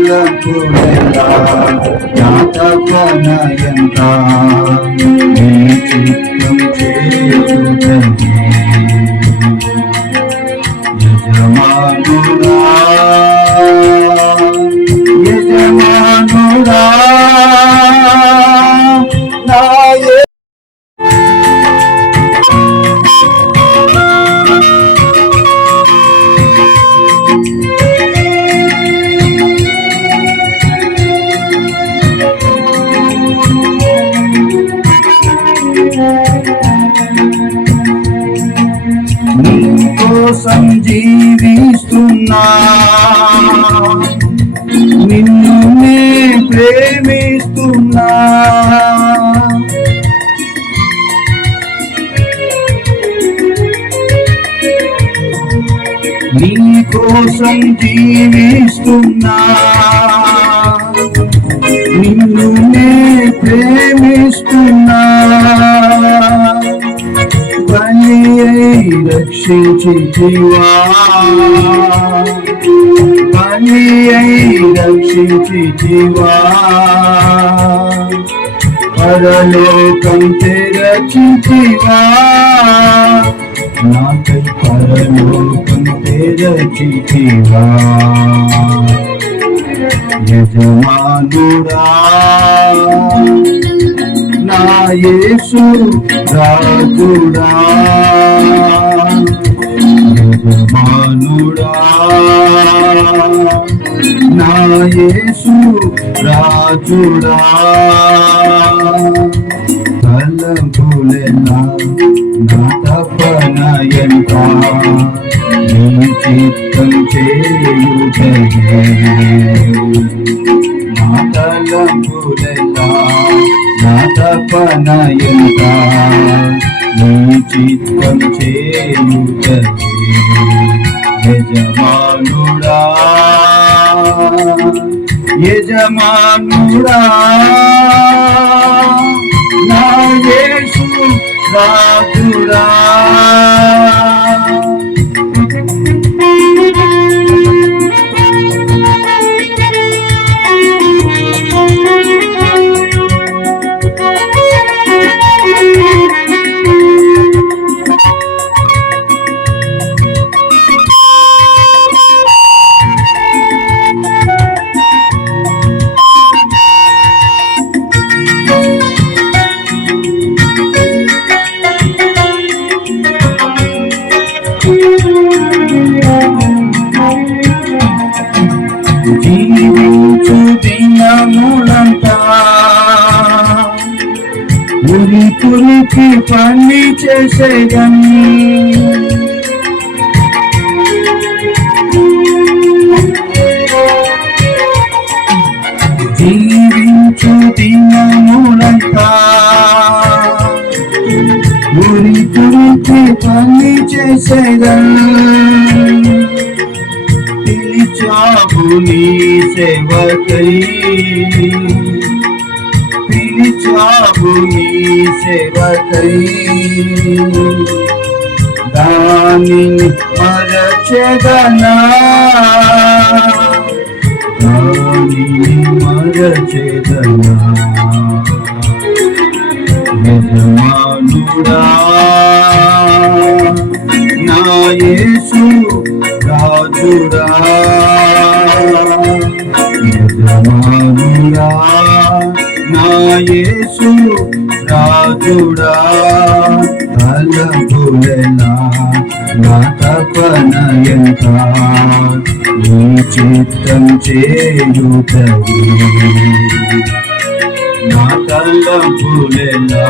తలంపుడెలా నా నీ చిత్తం యజమానుడా జీవిస్తున్నా నిన్ను ప్రేమిస్తున్నా. నీ కోసం జీవిస్తున్నా. నిన్ను నే ప్రేమిస్తున్నా. రక్షించి జీవా. రక్షించితివా బలి అయి రక్షించితివా పరలోకం తెరచితివా నాకై పరలోకం తెరచితివా యజమానుడా నా యేసు రాజుడా. యజమానుడా నా యేసు రాజుడా. తలపులెలా నా తపన ఎంత నీ చిత్తం చేయుటగే నా నా తపన ఎంత నీ చిత్తం చేయుటగే యజమానుడా యజమానుడా నా యేసు రాజుడా. ఉరి పురికి పని చేసేయని జీవించు దినములంతా ఉరి పురికి పని చేసేయని పిలిచావు నీ సేవకై పిలిచావు నీ సేవకై దాని మరచెదనా? దాని మరచెదనా? యజమానుడా నా యేసు రాజుడా యజమానుడా. నాయసు రాజుడా. తలపులెలా నా తపన నీ చిత్తం చేయుటది. నా తలంపులెలా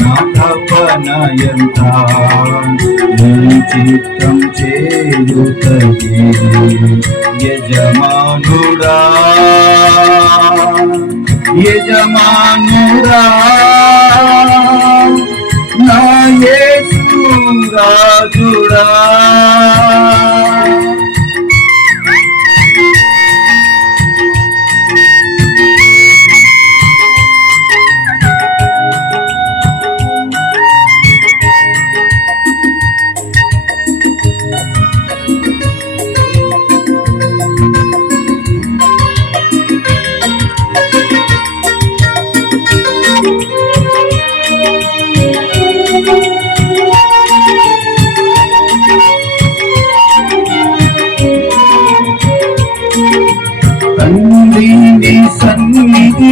నా తపన నీ చిత్తం చేయుటది. యజమానుడా. యజమానురా నా యేసు రాజురా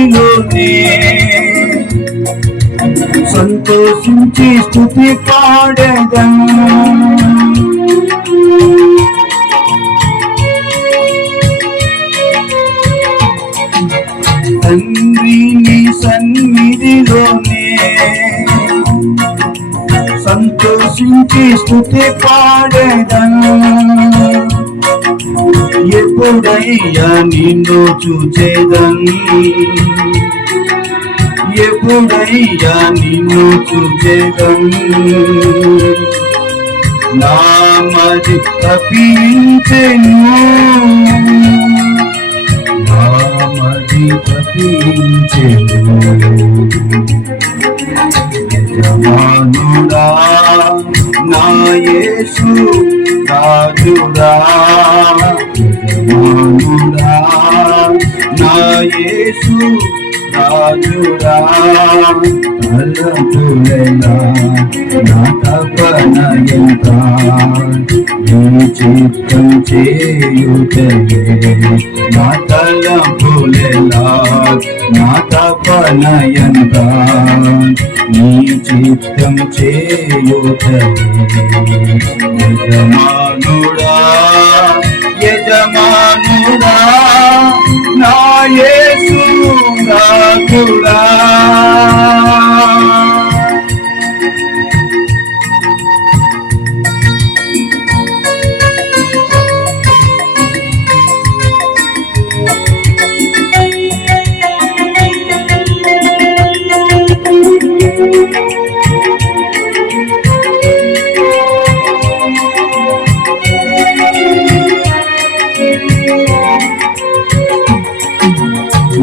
సన్నిధిలోనే సంతోషించి స్థుతి పాడేదం తండ్రి నీ సన్నిధిలోనే. సంతోషించి స్థుతి పాడదను. ఎప్పుడయ్యా నిన్ను చూచేదని? ఎప్పుడయ్యా నిన్ను చూచేదని? నా మది తప్పించెను నా మది తప్పించెను యజమానుడా నా యేసు రాజుడా. యజమానుడా నా యేసు రాజుడా తలపులెలా నా తపన ఎంత నీ చిత్తం చేయుటయే నా తలపులెలా నా తపన ఎంత నీ చిత్తం చేయుటయే యజమానుడా యజమానుడా. నా యేసు నా రాజుడా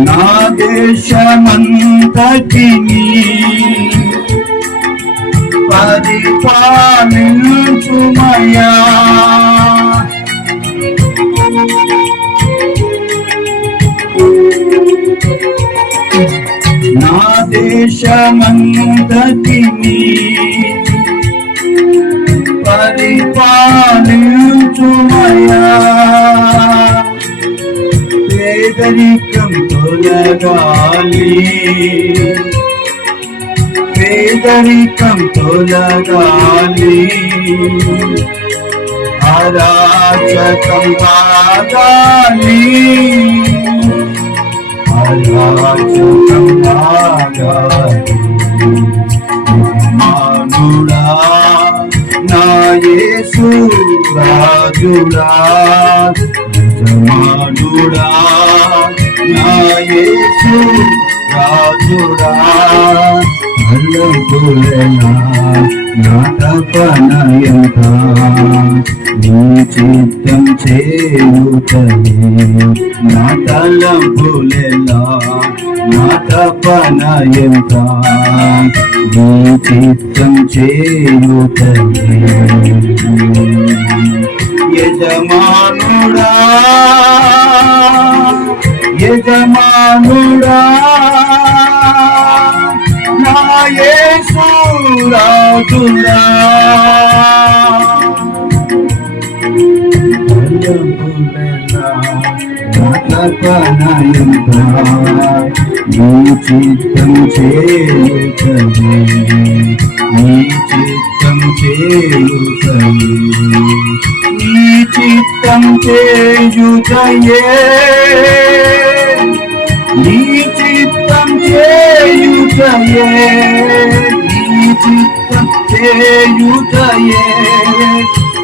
నా దేశమంతటిని పరిపాలించుమయా. నా దేశమంతటిని పరిపాలించుమయా. పేదరికం తొలగాలి పేదరికం తొలగాలి అరాచకం ఆగాలి అరాచకం ఆగాలి మానుడా నా యేసు రాజుడా. యజమానుడా నా యేసు రాజుడా. అల్లపులెలా నా తపన నీ చిత్తం చేయుతనే నా తలంపులెలా నా తపన నీ చిత్తం చేయుటనే. యజమానుడా యజమానుడా. రాజుడా నీ చిత్తం చేయుటనే నీ చిత్తం చేయుటనే నీ చిత్తం చేయుటయే నీ చిత్తం చేయుతయే చిత్తం చేయుటయే.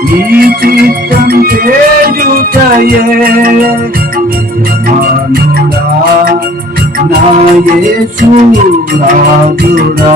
నీ చిత్తం చేయుటయే యజమానుడా నాయసు రాజుడా.